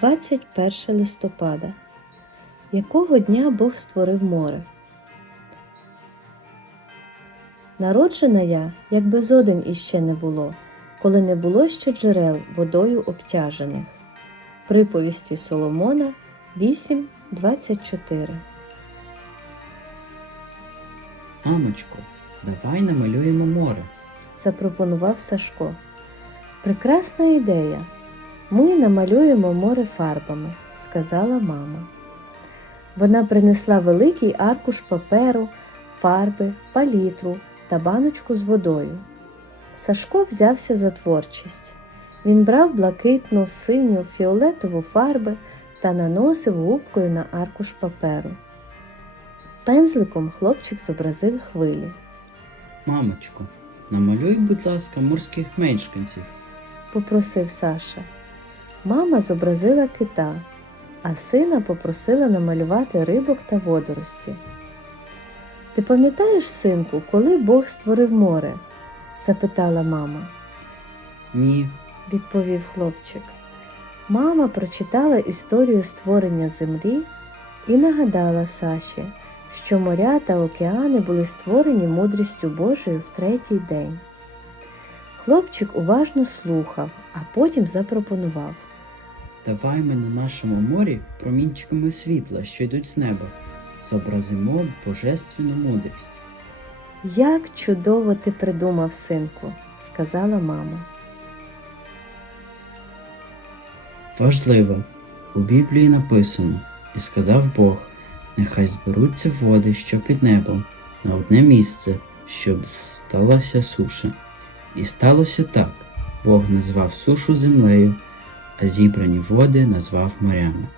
21 листопада. Якого дня Бог створив море? Народжена я, як безодень іще не було, коли не було ще джерел водою обтяжених. Приповісті Соломона 8.24 Мамочко, давай намалюємо море. запропонував Сашко. Прекрасна ідея. Ми намалюємо море фарбами, сказала мама. Вона принесла великий аркуш паперу, фарби, палітру та баночку з водою. Сашко взявся за творчість. Він брав блакитну, синю, фіолетову фарби та наносив губкою на аркуш паперу. Пензликом хлопчик зобразив хвилі. Мамочко, намалюй, будь ласка, морських мешканців. попросив Саша. Мама зобразила кита, а сина попросила намалювати рибок та водорості. Ти пам'ятаєш, синку, коли Бог створив море? запитала мама, Ні, відповів хлопчик. Мама прочитала історію створення землі і нагадала Саші, що моря та океани були створені мудрістю Божою в третій день. Хлопчик уважно слухав, а потім запропонував. Давай ми на нашому морі промінчиками світла, що йдуть з неба, зобразимо божественну мудрість. Як чудово ти придумав, синку, сказала мама. Важливо, у Біблії написано, і сказав Бог, нехай зберуться води, що під небом, на одне місце, щоб сталася суша. І сталося так, Бог назвав сушу землею, а зібрані води назвав морями.